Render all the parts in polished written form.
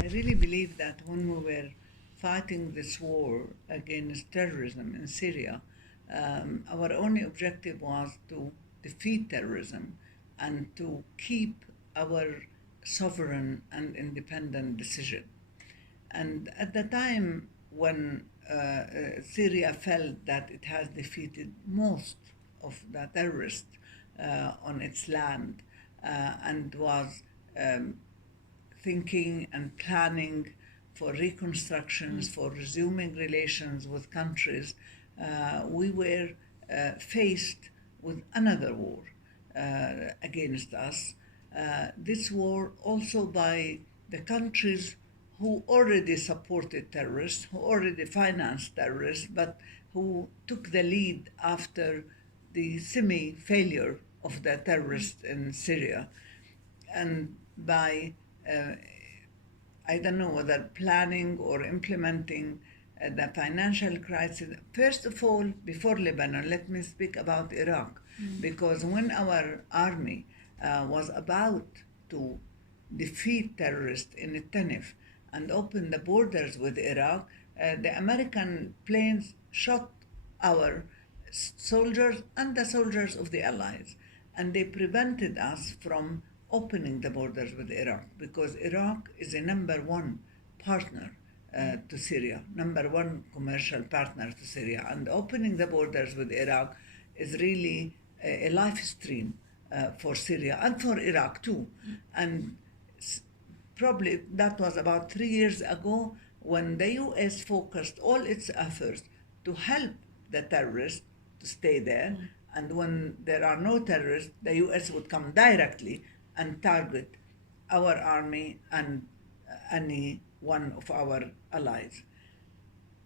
I really believe that when we were fighting this war against terrorism in Syria, our only objective was to defeat terrorism and to keep our sovereign and independent decision. And at the time when Syria felt that it has defeated most of the terrorists on its land and was um, thinking and planning for reconstructions, for resuming relations with countries, we were faced with another war against us. This war also by the countries who already supported terrorists, who already financed terrorists, but who took the lead after the semi-failure of the terrorists in Syria. And by I don't know whether planning or implementing the financial crisis. First of all, before Lebanon, let me speak about Iraq, because when our army was about to defeat terrorists in Tanif and open the borders with Iraq, the American planes shot our soldiers and the soldiers of the Allies, and they prevented us from opening the borders with Iraq because Iraq is a number one partner to Syria, number one commercial partner to Syria, and opening the borders with Iraq is really a life stream for Syria and for Iraq too. And probably that was about 3 years ago when the US focused all its efforts to help the terrorists to stay there. And when there are no terrorists, the US would come directly and target our army and any one of our allies.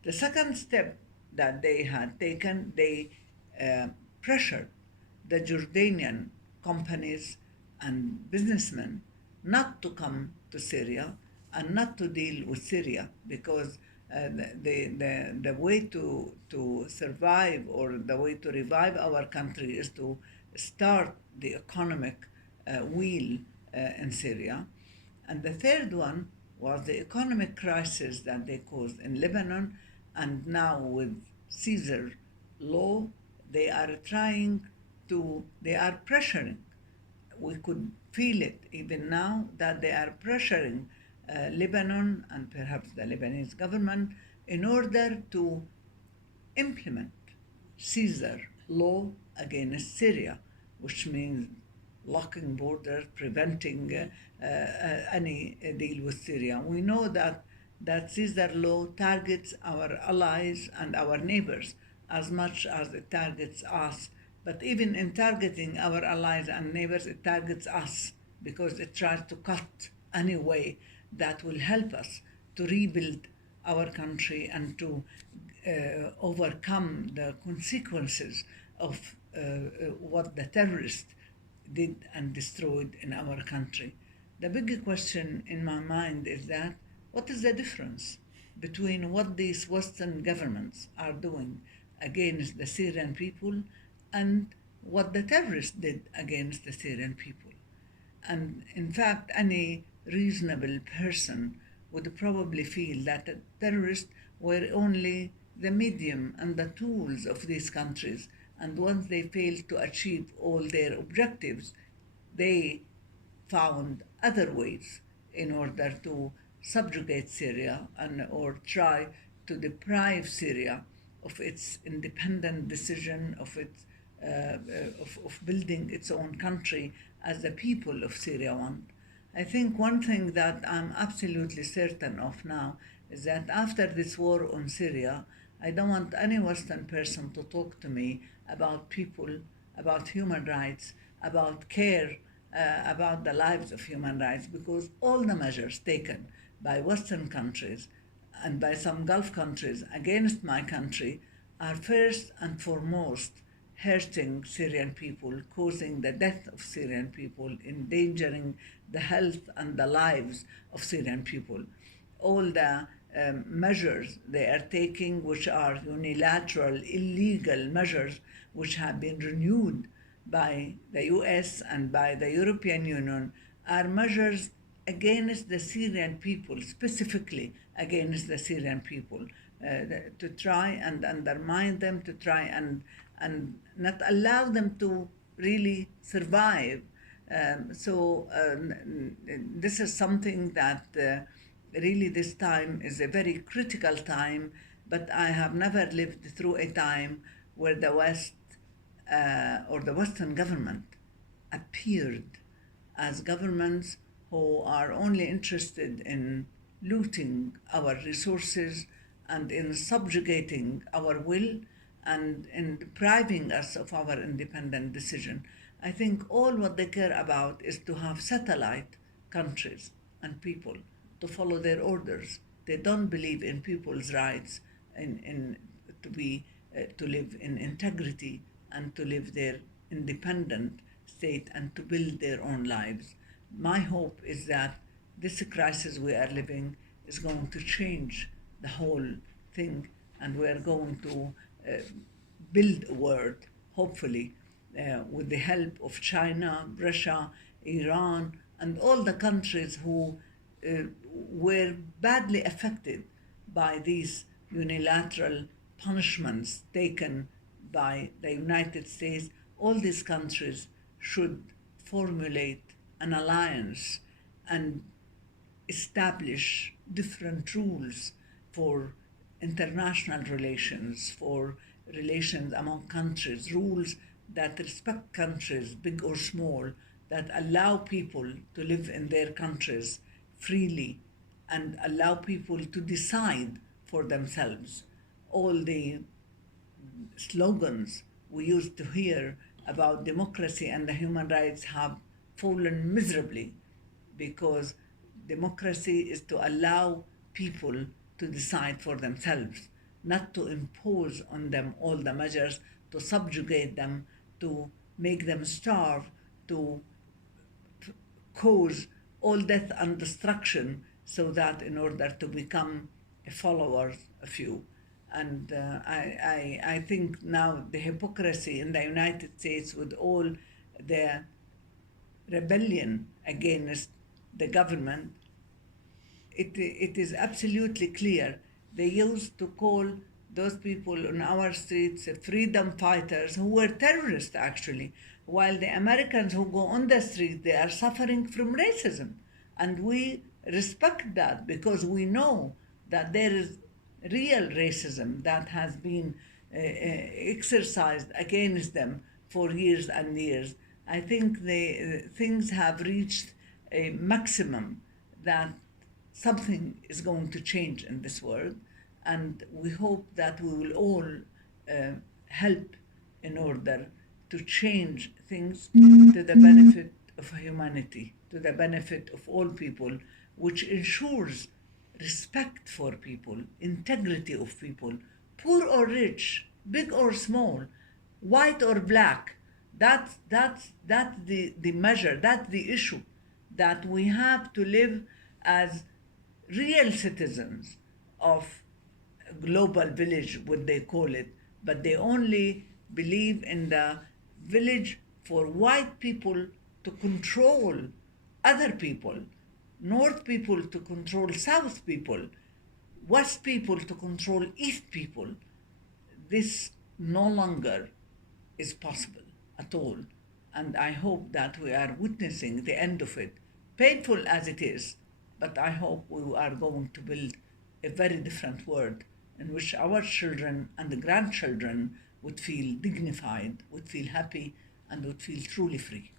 The second step that they had taken, they pressured the Jordanian companies and businessmen not to come to Syria and not to deal with Syria because the way to survive or the way to revive our country is to start the economic wheel in Syria. And the third one was the economic crisis that they caused in Lebanon, and now with Caesar law, they are pressuring. We could feel it even now that they are pressuring Lebanon and perhaps the Lebanese government in order to implement Caesar law against Syria, which means locking borders, preventing any deal with Syria. We know that Caesar law targets our allies and our neighbors as much as it targets us. But even in targeting our allies and neighbors, it targets us because it tries to cut any way that will help us to rebuild our country and to overcome the consequences of what the terrorists did and destroyed in our country. The big question in my mind is that what is the difference between what these Western governments are doing against the Syrian people and what the terrorists did against the Syrian people? And in fact, any reasonable person would probably feel that the terrorists were only the medium and the tools of these countries. And once they failed to achieve all their objectives, they found other ways in order to subjugate Syria or try to deprive Syria of its independent decision, of building its own country as the people of Syria want. I think one thing that I'm absolutely certain of now is that after this war on Syria, I don't want any Western person to talk to me about people, about human rights, about care, about the lives of human rights, because all the measures taken by Western countries and by some Gulf countries against my country are first and foremost hurting Syrian people, causing the death of Syrian people, endangering the health and the lives of Syrian people. All the measures they are taking, which are unilateral, illegal measures, which have been renewed by the US and by the European Union, are measures against the Syrian people, specifically against the Syrian people, to try and undermine them, to try and not allow them to really survive. This is something that really this time is a very critical time, but I have never lived through a time where the West or the Western government appeared as governments who are only interested in looting our resources and in subjugating our will and in depriving us of our independent decision. I think all what they care about is to have satellite countries and people to follow their orders. They don't believe in people's rights in to live in integrity and to live their independent state and to build their own lives. My hope is that this crisis we are living is going to change the whole thing, and we are going to build a world, hopefully, with the help of China, Russia, Iran, and all the countries who were badly affected by these unilateral punishments taken by the United States. All these countries should formulate an alliance and establish different rules for international relations, for relations among countries, rules that respect countries, big or small, that allow people to live in their countries freely and allow people to decide for themselves. All the slogans we used to hear about democracy and the human rights have fallen miserably, because democracy is to allow people to decide for themselves, not to impose on them all the measures, to subjugate them, to make them starve, to cause all death and destruction, so that in order to become a follower of you. And I think now the hypocrisy in the United States, with all the rebellion against the government, it is absolutely clear. They used to call those people on our streets freedom fighters, who were terrorists actually, while the Americans who go on the street, they are suffering from racism. And we respect that, because we know that there is real racism that has been exercised against them for years and years. I think things have reached a maximum that something is going to change in this world, and we hope that we will all help in order to change things to the benefit of humanity, to the benefit of all people, which ensures respect for people, integrity of people, poor or rich, big or small, white or black. That's the measure, that's the issue, that we have to live as real citizens of a global village, what they call it, but they only believe in the village for white people to control other people, North people to control South people, West people to control East people. This no longer is possible at all. And I hope that we are witnessing the end of it, painful as it is, but I hope we are going to build a very different world in which our children and the grandchildren would feel dignified, would feel happy, and would feel truly free.